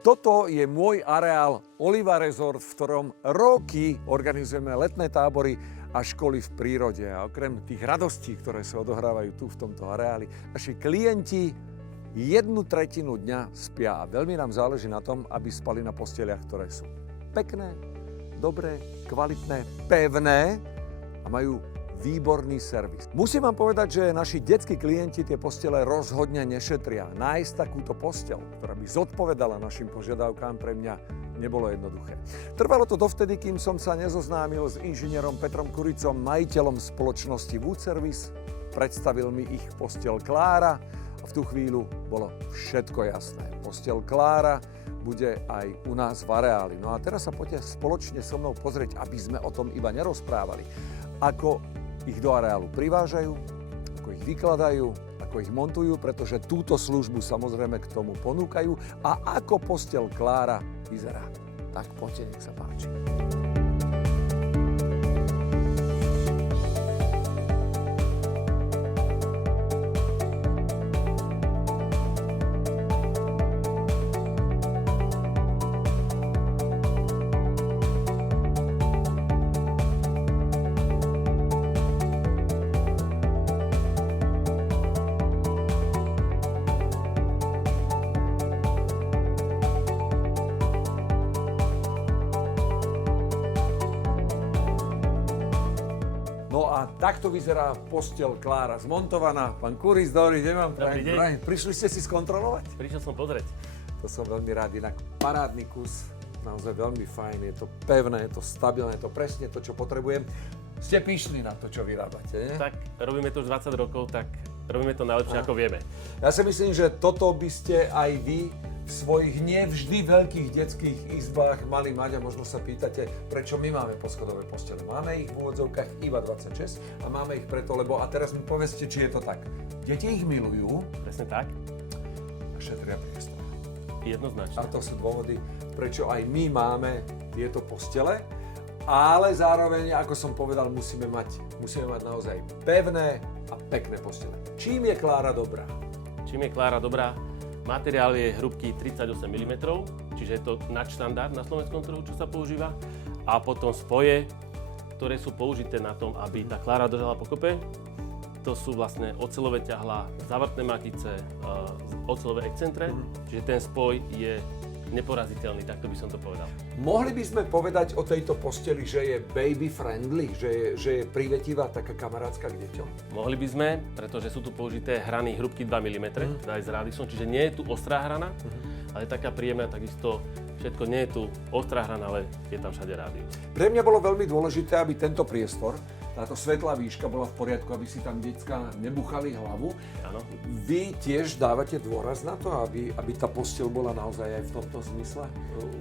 Toto je môj areál Oliva Resort, v ktorom roky organizujeme letné tábory a školy v prírode. A okrem tých radostí, ktoré sa odohrávajú tu v tomto areáli, naši klienti 1/3 dňa spia. A veľmi nám záleží na tom, aby spali na posteliach, ktoré sú pekné, dobré, kvalitné, pevné a majú výborný servis. Musím vám povedať, že naši detskí klienti tie postele rozhodne nešetria. Nájsť takúto posteľ, ktorá by zodpovedala našim požiadavkám, pre mňa nebolo jednoduché. Trvalo to dovtedy, kým som sa nezoznámil s inžinierom Petrom Kuricom, majiteľom spoločnosti Wood Service. Predstavil mi ich posteľ Klára a v tú chvíľu bolo všetko jasné. Posteľ Klára bude aj u nás v areáli. No a teraz sa poďte spoločne so mnou pozrieť, aby sme o tom iba nerozprávali. Ako ich do areálu privážajú, ako ich vykladajú, ako ich montujú, pretože túto službu samozrejme k tomu ponúkajú a ako posteľ Klára vyzerá. Tak poďte, nech sa páči. No a takto vyzerá posteľ Klára zmontovaná. Pán Kuric, dobrý deň vám prajem. Dobrý deň. Prišli ste si skontrolovať? Prišiel som pozrieť. To som veľmi rád, inak parádny kus, naozaj veľmi fajn, je to pevné, je to stabilné, je to presne to, čo potrebujem. Ste pyšní na to, čo vyrábate, nie? Tak robíme to už 20 rokov, tak robíme to najlepšie, ako vieme. Ja si myslím, že toto by ste aj vy v svojich nevždy veľkých detských izbách mali mať a možno sa pýtate, prečo my máme poschodové postele. Máme ich v úvodzovkách iba 26 a máme ich preto, lebo, a teraz mi povedzte, či je to tak. Deti ich milujú Presne tak. a šetria priestor. Jednoznačne. A to sú dôvody, prečo aj my máme tieto postele, ale zároveň, ako som povedal, musíme mať naozaj pevné a pekné postele. Čím je Klára dobrá? Čím je Klára dobrá? Materiál je hrubký 38 mm, čiže je to nadštandard na slovenskom trhu, čo sa používa. A potom spoje, ktoré sú použité na tom, aby tá Klára držala pokope. To sú vlastne oceľové ťahlá, zavrtné matice, oceľové excentre, čiže ten spoj je neporaziteľný, takto by som to povedal. Mohli by sme povedať o tejto posteli, že je baby friendly, že je privetivá, taká kamarátska k deťom? Mohli by sme, pretože sú tu použité hrany hrubky 2 mm, teda aj s rádisom, čiže nie je tu ostrá hrana, ale je taká príjemná, takisto všetko nie je tu ostrá hrana, ale je tam všade rádius. Pre mňa bolo veľmi dôležité, aby tento priestor, táto svetlá výška bola v poriadku, aby si tam decká nebuchali hlavu. Áno. Vy tiež dávate dôraz na to, aby tá posteľ bola naozaj aj v tomto zmysle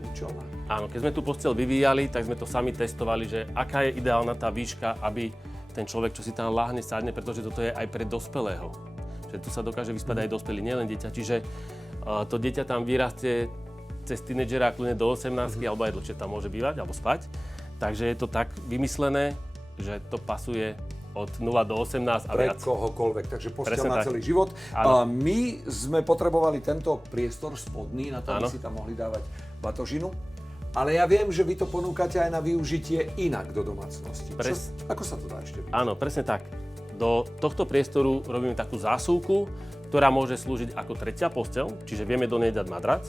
účelná? Áno, keď sme tú posteľ vyvíjali, tak sme to sami testovali, že aká je ideálna tá výška, aby ten človek, čo si tam láhne, sadne, pretože toto je aj pre dospelého. Že tu sa dokáže vyspať aj dospelý, nielen dieťa. Čiže to dieťa tam vyrastie cez tínedžera kľudne do 18, alebo aj dlhšie tam môže bývať, alebo spať. Takže je to tak vymyslené, že to pasuje od 0 do 18 a Pre viac. kohokoľvek, takže posteľ Presne na tak. celý život. A Áno. my sme potrebovali tento priestor spodný, na to, aby Áno. si tam mohli dávať batožinu. Ale ja viem, že vy to ponúkate aj na využitie inak do domácnosti. Ako sa to dá ešte využiť? Áno, presne tak. Do tohto priestoru robíme takú zásuvku, ktorá môže slúžiť ako tretia posteľ, čiže vieme do nej dať madrac.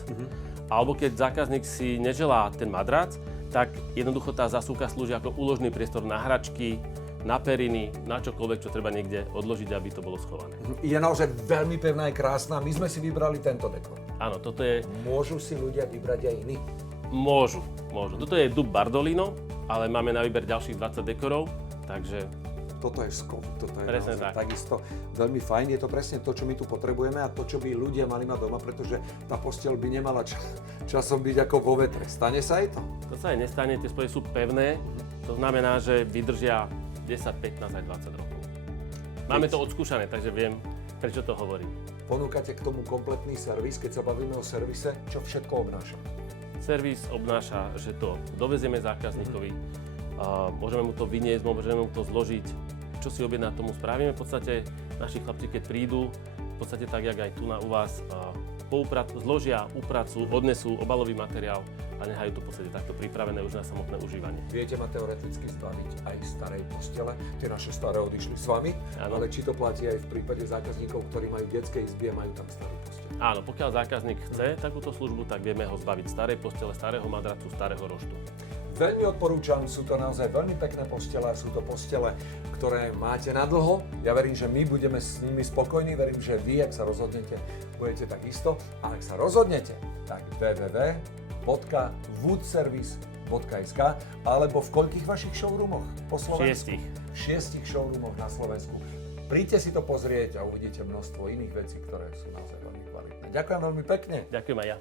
Alebo keď zákazník si neželá ten madrac, tak jednoducho tá zásuvka slúži ako úložný priestor na hračky, na periny, na čokoľvek, čo treba niekde odložiť, aby to bolo schované. Je naozaj veľmi pevná a krásna. My sme si vybrali tento dekor. Áno, toto je... Môžu si ľudia vybrať aj iný? Môžu. Toto je dub Bardolino, ale máme na výber ďalších 20 dekorov, takže... Toto je skov, toto je Presne naozaj tak. takisto veľmi fajn. Je to presne to, čo my tu potrebujeme a to, čo by ľudia mali mať doma, pretože tá posteľ by nemala časom byť ako vo vetre. Stane sa aj to? To sa aj nestane, tie spoje sú pevné, to znamená, že vydržia 10, 15 aj 20 rokov. Máme to odskúšané, takže viem, prečo to hovorím. Ponúkate k tomu kompletný servis, keď sa bavíme o servise, čo všetko obnáša? Servis obnáša, že to dovezieme zákazníkovi, môžeme mu to vyniesť, môžeme mu to zložiť, čo si objedná, tomu spravíme. V podstate naši chlapci, keď prídu, v podstate tak, jak aj tu u vás, zložia, upracujú, odnesú obalový materiál a nehajú to v podstate takto pripravené už na samotné užívanie. Viete ma teoreticky zbaviť aj starej postele. Tie naše staré odišli s vami, Áno. ale či to platí aj v prípade zákazníkov, ktorí majú detské izby a majú tam starú posteľ? Áno, pokiaľ zákazník chce takúto službu, tak vieme ho zbaviť starej postele, starého madracu, starého roštu. Veľmi odporúčam, sú to naozaj veľmi pekné postele, sú to postele, ktoré máte na dlho. Ja verím, že my budeme s nimi spokojní, verím, že vy, ak sa rozhodnete, budete takisto. A ak sa rozhodnete, tak www.woodservice.sk alebo v koľkých vašich showroomoch po Slovensku? 6. V 6 showroomoch na Slovensku. Príďte si to pozrieť a uvidíte množstvo iných vecí, ktoré sú naozaj veľmi kvalitné. Ďakujem veľmi pekne. Ďakujem aj ja.